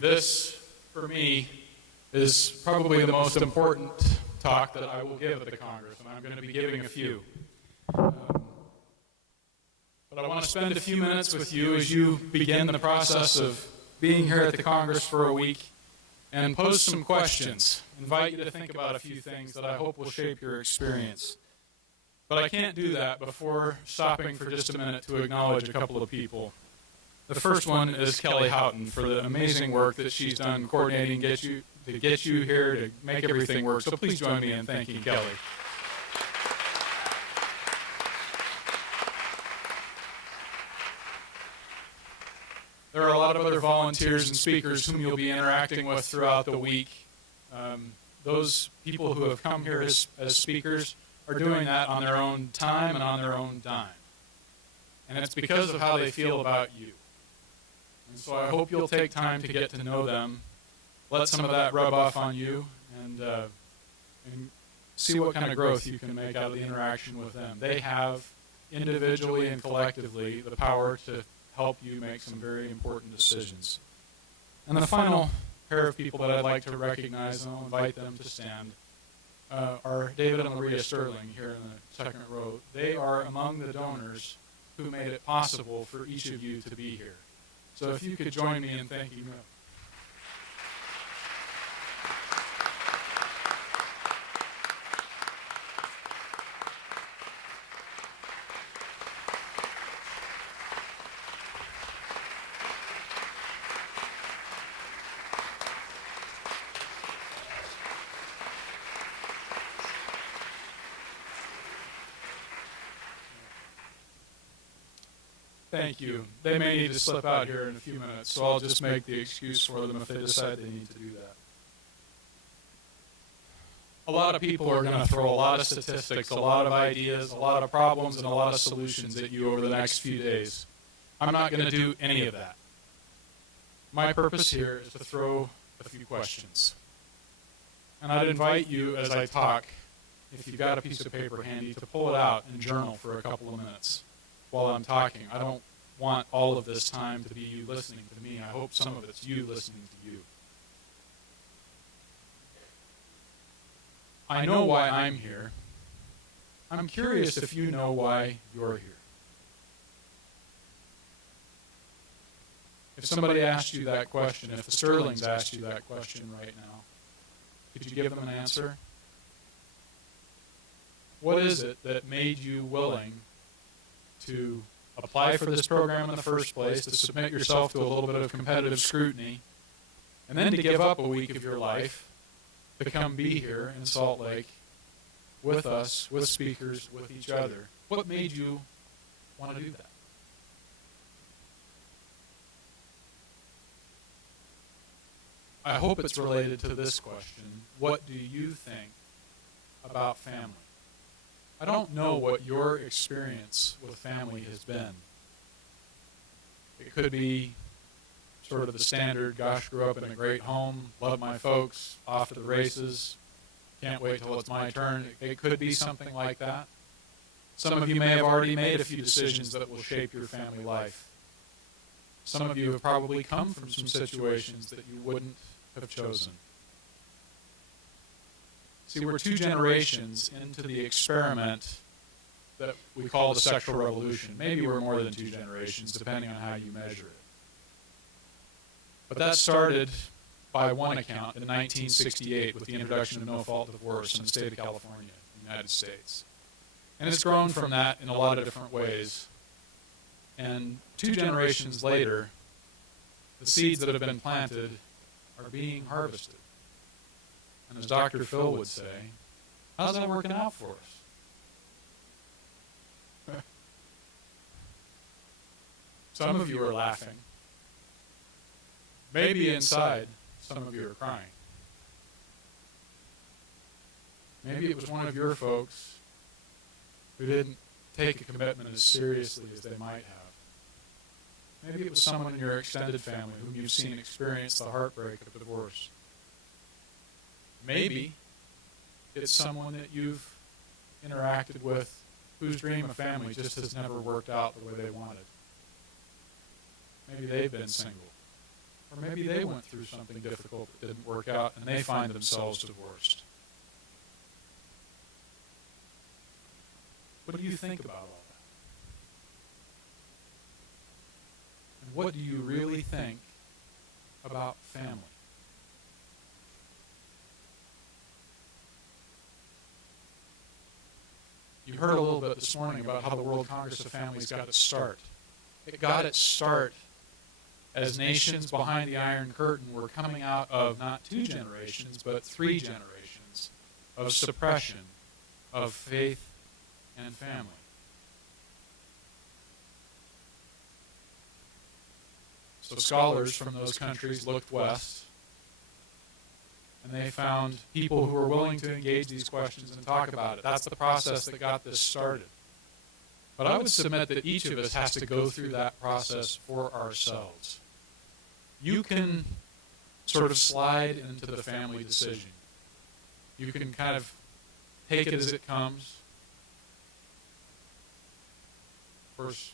This, for me, is probably the most important talk that I will give at the Congress, and I'm going to be giving a few. But I want to spend a few minutes with you as you begin the process of being here at the Congress for a week and pose some questions. Invite you to think about a few things that I hope will shape your experience. But I can't do that before stopping for just a minute to acknowledge a couple of people. The first one is Kelly Houghton for the amazing work that she's done coordinating to get you here, to make everything work. So please join me in thanking Kelly. There are a lot of other volunteers and speakers whom you'll be interacting with throughout the week. Those people who have come here as speakers are doing that on their own time and on their own dime. And it's because of how they feel about you. And so I hope you'll take time to get to know them, let some of that rub off on you, and see what kind of growth you can make out of the interaction with them. They have, individually and collectively, the power to help you make some very important decisions. And the final pair of people that I'd like to recognize, and I'll invite them to stand, are David and Maria Sterling here in the second row. They are among the donors who made it possible for each of you to be here. So if you could join me in thanking them. Thank you. They may need to slip out here in a few minutes, so I'll just make the excuse for them if they decide they need to do that. A lot of people are going to throw a lot of statistics, a lot of ideas, a lot of problems, and a lot of solutions at you over the next few days. I'm not going to do any of that. My purpose here is to throw a few questions. And I'd invite you, as I talk, if you've got a piece of paper handy, to pull it out and journal for a couple of minutes while I'm talking. I don't want all of this time to be you listening to me. I hope some of it's you listening to you. I know why I'm here. I'm curious if you know why you're here. If somebody asked you that question, if the Sterlings asked you that question right now, could you give them an answer? What is it that made you willing to apply for this program in the first place, to submit yourself to a little bit of competitive scrutiny, and then to give up a week of your life to come be here in Salt Lake with us, with speakers, with each other? What made you want to do that? I hope it's related to this question. What do you think about family? I don't know what your experience with family has been. It could be sort of the standard, gosh, grew up in a great home, love my folks, off to the races, can't wait till it's my turn. It could be something like that. Some of you may have already made a few decisions that will shape your family life. Some of you have probably come from some situations that you wouldn't have chosen. See, we're 2 generations into the experiment that we call the sexual revolution. Maybe we're more than 2 generations, depending on how you measure it. But that started, by one account, in 1968 with the introduction of no-fault divorce in the state of California, the United States. And it's grown from that in a lot of different ways. And 2 generations later, the seeds that have been planted are being harvested. And as Dr. Phil would say, how's that working out for us? Some of you are laughing. Maybe inside, some of you are crying. Maybe it was one of your folks who didn't take a commitment as seriously as they might have. Maybe it was someone in your extended family whom you've seen experience the heartbreak of divorce. Maybe it's someone that you've interacted with whose dream of family just has never worked out the way they wanted. Maybe they've been single. Or maybe they went through something difficult that didn't work out and they find themselves divorced. What do you think about all that? And what do you really think about family? You heard a little bit this morning about how the World Congress of Families got its start. It got its start as nations behind the Iron Curtain were coming out of not 2 generations, but 3 generations of suppression of faith and family. So scholars from those countries looked west, and they found people who were willing to engage these questions and talk about it. That's the process that got this started. But I would submit that each of us has to go through that process for ourselves. You can sort of slide into the family decision. You can kind of take it as it comes. Of course,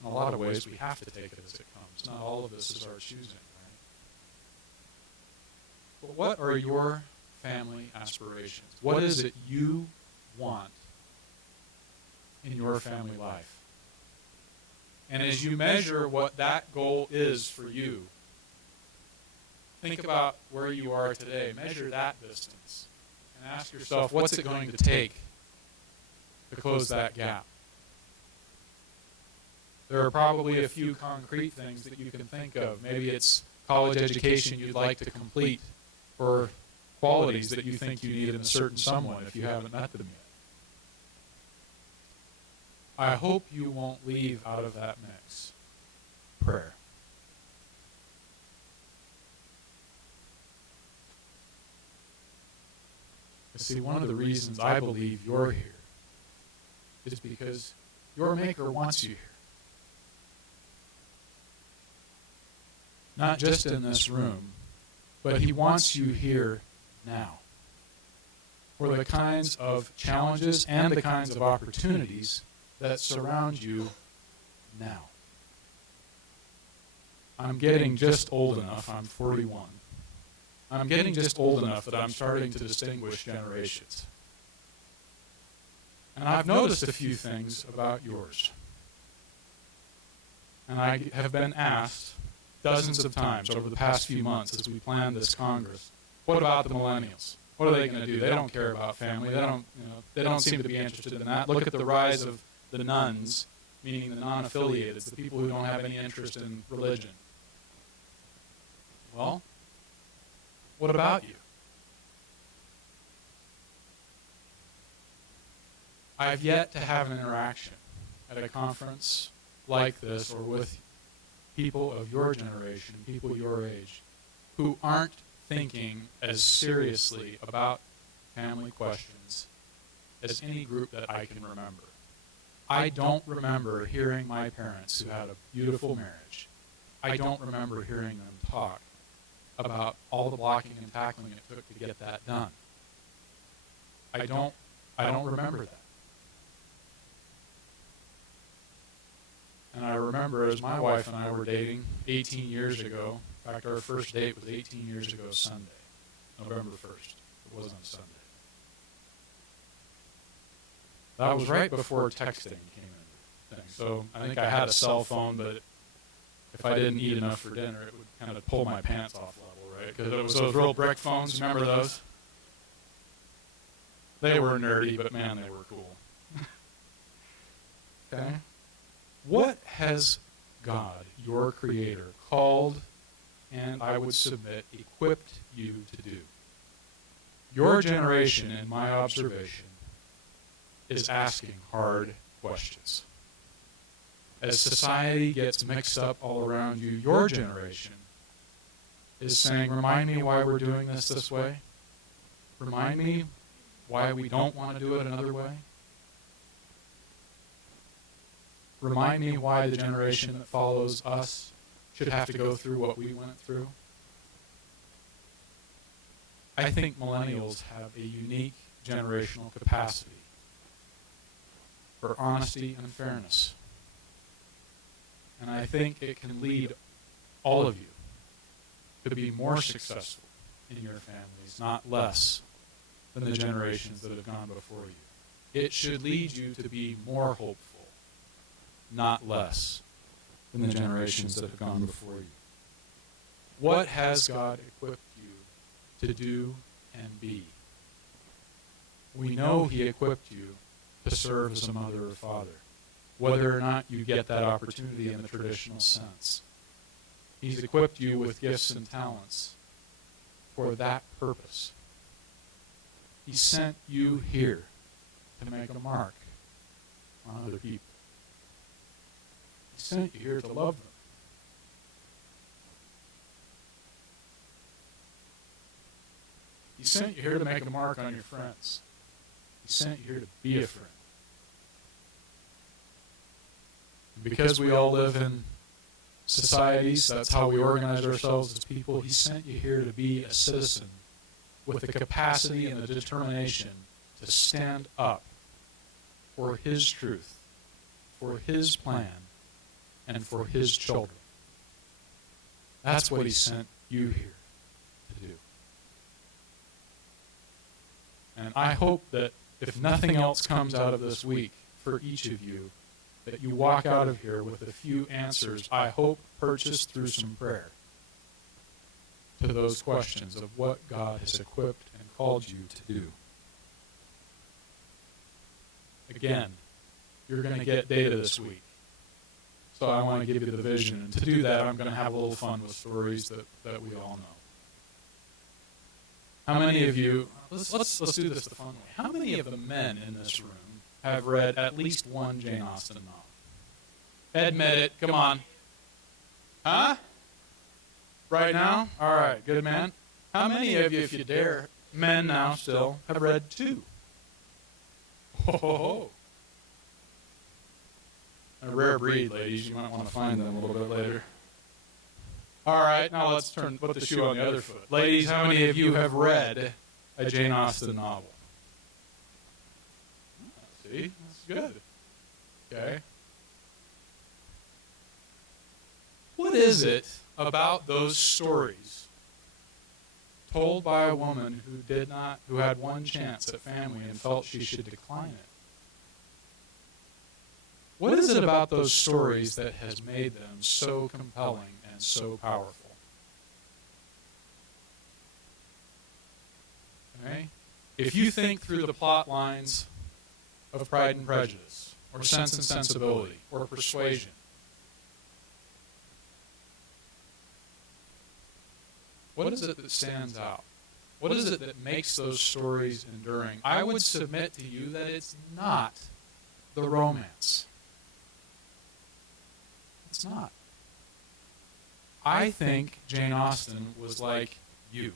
in a lot of ways, we have to take it as it comes. Not all of this is our choosing, right? But what are your family aspirations? What is it you want in your family life? And as you measure what that goal is for you, think about where you are today. Measure that distance. And ask yourself, what's it going to take to close that gap? There are probably a few concrete things that you can think of. Maybe it's college education you'd like to complete, or qualities that you think you need in a certain someone if you haven't met them yet. I hope you won't leave out of that mix prayer. See, one of the reasons I believe you're here is because your Maker wants you here. Not just in this room, but He wants you here now. For the kinds of challenges and the kinds of opportunities that surround you now. I'm getting just old enough, I'm 41. I'm getting just old enough that I'm starting to distinguish generations. And I've noticed a few things about yours. And I have been asked dozens of times over the past few months as we planned this Congress, what about the millennials? What are they going to do? They don't care about family. They don't seem to be interested in that. Look at the rise of the nones, meaning the non-affiliated, the people who don't have any interest in religion. Well, what about you? I've yet to have an interaction at a conference like this or with people of your generation, people your age, who aren't thinking as seriously about family questions as any group that I can remember. I don't remember hearing my parents who had a beautiful marriage. I don't remember hearing them talk about all the blocking and tackling it took to get that done. I don't remember that. And I remember as my wife and I were dating 18 years ago, in fact, our first date was 18 years ago Sunday, November 1st. It was on Sunday. That was right before texting came in. So I think I had a cell phone, but if I didn't eat enough for dinner, it would kind of pull my pants off level, right? Because it was those real brick phones. Remember those? They were nerdy, but man, they were cool. Okay? What has God, your Creator, called and I would submit, equipped you to do? Your generation, in my observation, is asking hard questions. As society gets mixed up all around you, your generation is saying, remind me why we're doing this way. Remind me why we don't want to do it another way. Remind me why the generation that follows us should have to go through what we went through. I think millennials have a unique generational capacity for honesty and fairness. And I think it can lead all of you, to be more successful in your families, not less than the generations that have gone before you. It should lead you to be more hopeful, not less than the generations that have gone before you. What has God equipped you to do and be? We know He equipped you to serve as a mother or father, whether or not you get that opportunity in the traditional sense. He's equipped you with gifts and talents for that purpose. He sent you here to make a mark on other people. He sent you here to love them. He sent you here to make a mark on your friends. He sent you here to be a friend. Because we all live in societies, that's how we organize ourselves as people. He sent you here to be a citizen with the capacity and the determination to stand up for His truth, for His plan, and for His children. That's what He sent you here to do. And I hope that if nothing else comes out of this week for each of you, that you walk out of here with a few answers, I hope purchased through some prayer, to those questions of what God has equipped and called you to do. Again, you're going to get data this week. So I want to give you the vision. And to do that, I'm going to have a little fun with stories that we all know. How many of you, let's do this the fun way. How many of the men in this room have read at least one Jane Austen novel? Admit it. Come on. Huh? Right now? All right. Good, man. How many of you, if you dare, men now still, have read two? Oh. A rare breed, ladies. You might want to find them a little bit later. All right. Now let's put the shoe on the other foot. Ladies, how many of you have read a Jane Austen novel? See? That's good. Okay. What is it about those stories told by a woman who had one chance at family and felt she should decline it? What is it about those stories that has made them so compelling and so powerful? Okay? If you think through the plot lines of Pride and Prejudice, or Sense and Sensibility, or Persuasion, what is it that stands out? What is it that makes those stories enduring? I would submit to you that it's not the romance. It's not. I think Jane Austen was like you.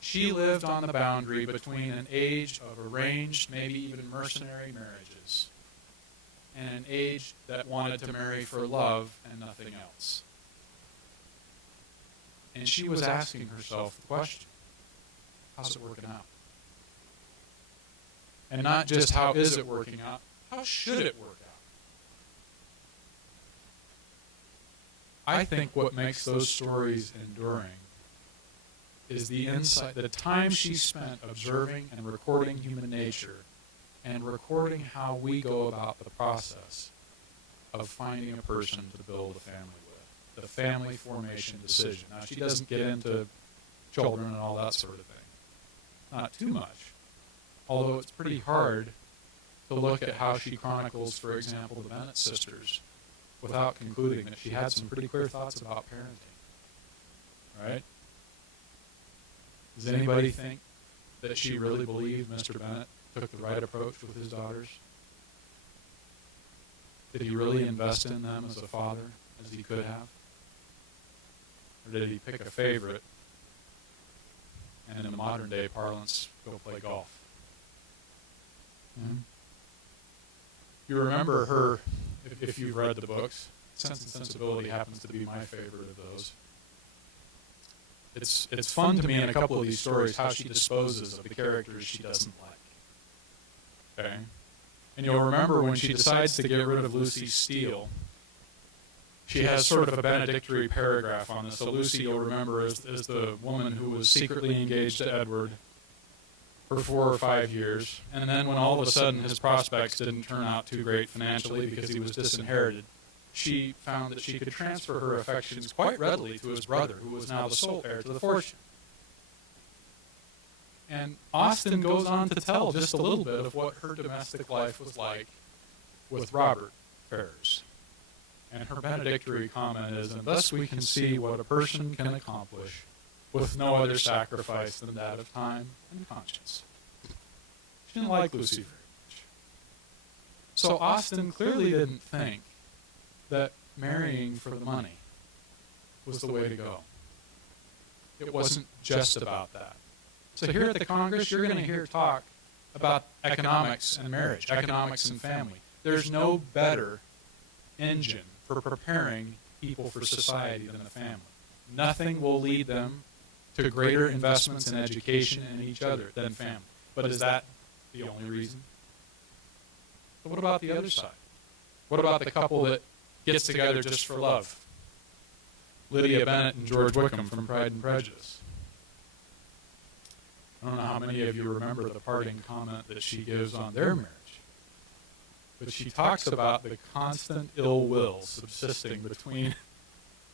She lived on the boundary between an age of arranged, maybe even mercenary marriages, and an age that wanted to marry for love and nothing else. And she was asking herself the question, how's it working out? And not just how is it working out, how should it work out? I think what makes those stories enduring is the insight, the time she spent observing and recording human nature and recording how we go about the process of finding a person to build a family with, the family formation decision. Now, she doesn't get into children and all that sort of thing. Not too much. Although it's pretty hard to look at how she chronicles, for example, the Bennett sisters, without concluding that she had some pretty clear thoughts about parenting. Right? Does anybody think that she really believed Mr. Bennett took the right approach with his daughters? Did he really invest in them as a father as he could have? Or did he pick a favorite and, in the modern day parlance, go play golf? Mm-hmm. You remember her, if you've read the books, Sense and Sensibility happens to be my favorite of those. It's fun to me in a couple of these stories how she disposes of the characters she doesn't like. Okay? And you'll remember when she decides to get rid of Lucy Steele, she has sort of a benedictory paragraph on this. So Lucy, you'll remember, is the woman who was secretly engaged to Edward for 4 or 5 years. And then when all of a sudden his prospects didn't turn out too great financially because he was disinherited, she found that she could transfer her affections quite readily to his brother, who was now the sole heir to the fortune. And Austen goes on to tell just a little bit of what her domestic life was like with Robert Ferrars. And her benedictory comment is, and thus we can see what a person can accomplish with no other sacrifice than that of time and conscience. She didn't like Lucy very much. So Austen clearly didn't think that marrying for the money was the way to go. It wasn't just about that. So here at the Congress, you're going to hear talk about economics and marriage, economics and family. There's no better engine for preparing people for society than the family. Nothing will lead them to greater investments in education and each other than family. But is that the only reason? But what about the other side? What about the couple that gets together just for love? Lydia Bennet and George Wickham from Pride and Prejudice. I don't know how many of you remember the parting comment that she gives on their marriage. But she talks about the constant ill will subsisting between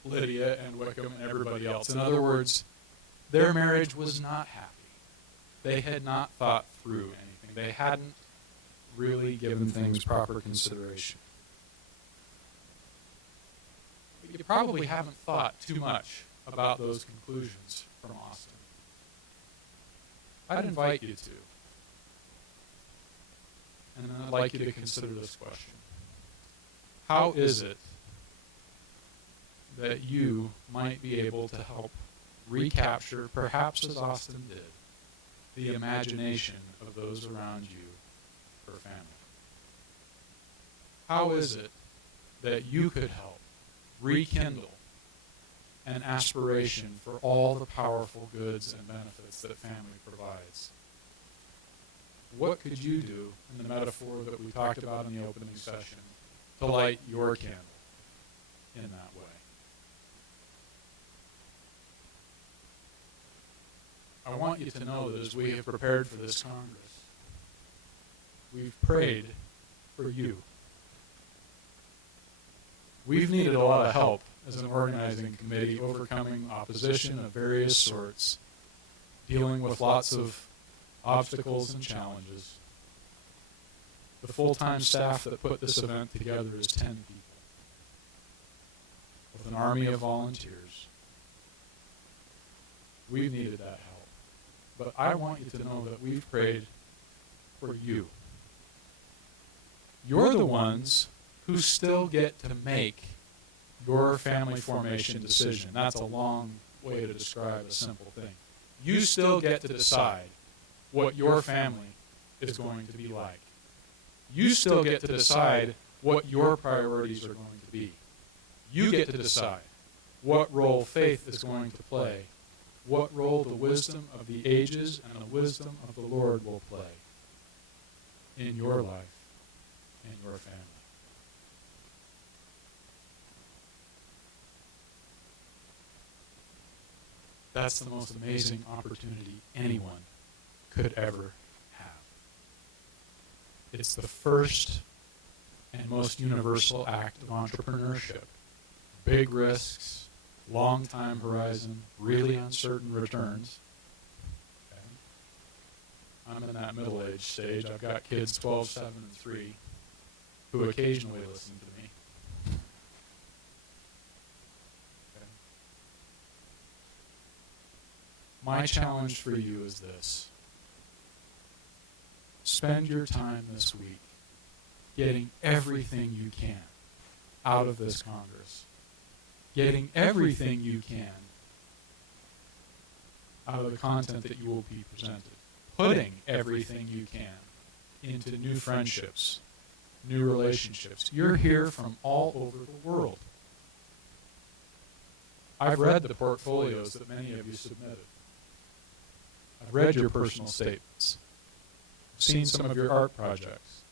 Lydia and Wickham and everybody else. In other words, their marriage was not happy. They had not thought through anything. They hadn't really given things proper consideration. But you probably haven't thought too much about those conclusions from Austen. I'd invite you to. And I'd like you to consider this question. How is it that you might be able to help recapture, perhaps as Austen did, the imagination of those around you for family? How is it that you could help rekindle an aspiration for all the powerful goods and benefits that family provides? What could you do in the metaphor that we talked about in the opening session to light your candle in that way? I want you to know that as we have prepared for this Congress, we've prayed for you. We've needed a lot of help as an organizing committee, overcoming opposition of various sorts, dealing with lots of obstacles and challenges. The full-time staff that put this event together is 10 people, with an army of volunteers. We've needed that help. But I want you to know that we've prayed for you. You're the ones who still get to make your family formation decision. That's a long way to describe a simple thing. You still get to decide what your family is going to be like. You still get to decide what your priorities are going to be. You get to decide what role faith is going to play, what role the wisdom of the ages and the wisdom of the Lord will play in your life and your family. That's the most amazing opportunity anyone could ever have. It's the first and most universal act of entrepreneurship. Big risks, long time horizon, really uncertain returns. Okay. I'm in that middle-aged stage. I've got kids 12, 7, and 3 who occasionally listen to me. Okay. My challenge for you is this. Spend your time this week getting everything you can out of this Congress. Getting everything you can out of the content that you will be presented. Putting everything you can into new friendships, new relationships. You're here from all over the world. I've read the portfolios that many of you submitted. I've read your personal statements. I've seen some of your art projects.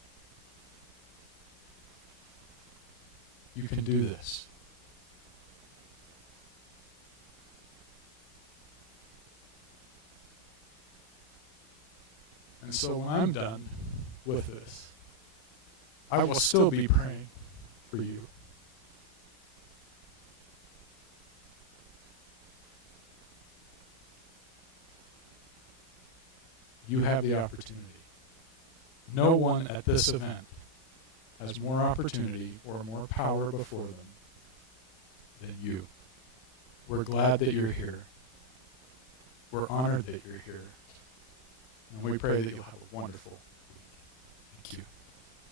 You can do this. And so when I'm done with this, I will still be praying for you. You have the opportunity. No one at this event has more opportunity or more power before them than you. We're glad that you're here. We're honored that you're here. And we pray that you'll have a wonderful